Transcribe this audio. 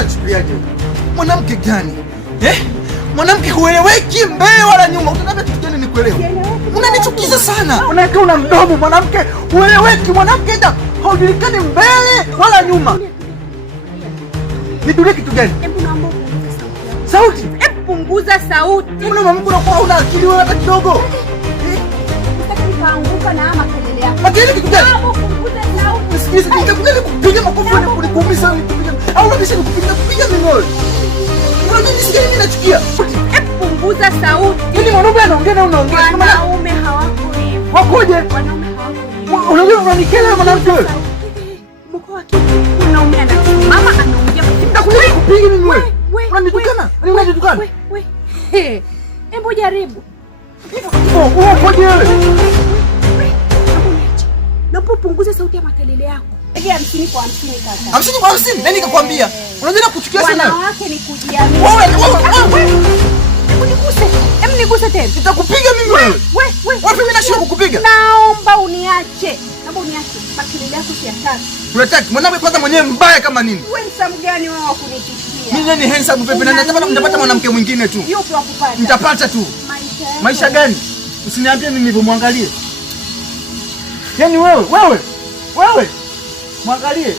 unachukuliaje? Mwanamke gani? Mwanamke hueleweki mbele wala nyuma. Utaniambia kitu gani nikuelewe? Unanichukiza sana. Unakaa una mdomo mwanamke hueleweki, mwanamke enda haujulikani mbele wala nyuma. Nidulie kitu gani? Hebu naomba sauti. Hebu punguza sauti. Mbona mama unakuwa una akili wewe hata kidogo? Nataka nikaanguka na ama kelele yako. Makelele kitu gani? Hebu punguza sauti. Sikiliza, nitakuja kupiga makofi na kunikuumiza nikupiga. Au unabisha kupiga mimi wewe. Unajisikia nini nachukia? Hebu punguza sauti. Nini mwanaume anaongea na unaongea? Wanaume hawako hivyo. Wakoje? Wanaume hawako hivyo. Unajua unanikela mwanamke wewe. Mko wa kike. Mwanaume anasimama anaongea. Nitakuja kupiga mimi wewe. Unanitukana? Unanitukana? Hebu jaribu. Unakoje wewe? Naomba punguza sauti ya makelele yako. Piga 50 kwa 50 kaka. 50 kwa 50? Nani nikakwambia? Unajua nakuchukia sana. Wanawake ni kujiamini. Wewe. Hebu niguse tena. Nitakupiga mimi wewe. Wapi mimi nashia kukupiga? Naomba uniache. Naomba uniache. Makelele yako si hatari. Unataka mwanamke kwanza mwenyewe mbaya kama nini? Wewe handsome gani wewe wa kunitishia? Mimi ni handsome pepe na nitapata mwanamke mwingine tu. Yupi wa kupata? Nitapata tu. Maisha gani? Usiniambie mimi nilivyomwangalie. Yaani wewe mwangalie.